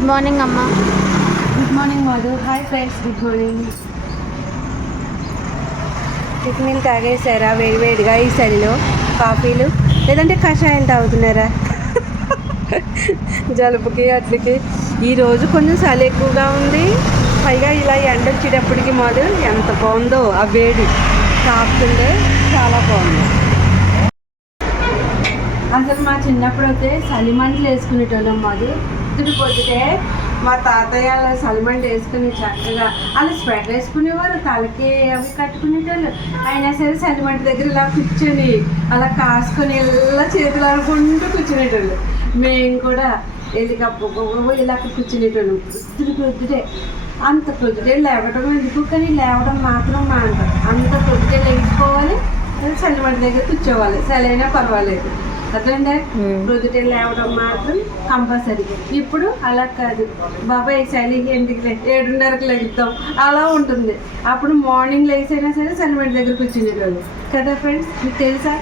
Good morning అమ్మ. Good morning Madhu. Hi friends, good morning. టిఫిన్లు తాగేసారా వేడివేడిగా ఈ చలిలో? కాఫీలు లేదంటే కషాయం తాగుతున్నారా? జలుబుకి అట్లకి ఈరోజు కొంచెం చలి ఎక్కువగా ఉంది. పైగా ఇలా ఎండ వచ్చేటప్పటికి మధు ఎంత బాగుందో ఆ వేడి తాకుతుండే, చాలా బాగుంది. అసలు మా చిన్నప్పుడు అయితే చలిమంటలు వేసుకునేటోళ్ళం మధు. పొద్దుటే మా తాతయ్య అలా చలిమంట వేసుకుని చక్కగా అలా స్వెటర్ వేసుకునేవారు, తలకి అవి కట్టుకునేటోళ్ళు. అయినా సరే చలిమంట దగ్గర ఇలా కూర్చొని అలా కాసుకొని ఇలా చేతులు ఆడుకుంటూ కూర్చునేటోళ్ళు. మేము కూడా వెళ్ళి కప్పు ఇలా కూర్చునేటోళ్ళు. పొద్దుటే అంత పొద్దుటే లేవడం ఎందుకు, కానీ లేవడం మాత్రం మా అంత పొద్దుటే లేచిపోవాలి, చలిమంట దగ్గర కూర్చోవాలి, చలైనా పర్వాలేదు. అట్లంటే ప్రొద్దుటే లేవడం మాత్రం కంపల్సరీ. ఇప్పుడు అలా కాదు, బాబాయ్ చలి ఎందుకు 7:30కి లెగుతాం అలా ఉంటుంది. అప్పుడు మార్నింగ్ లేసైనా సరే చలిమంట దగ్గర కూర్చునేవాళ్ళు కదా ఫ్రెండ్స్, మీకు తెలుసా?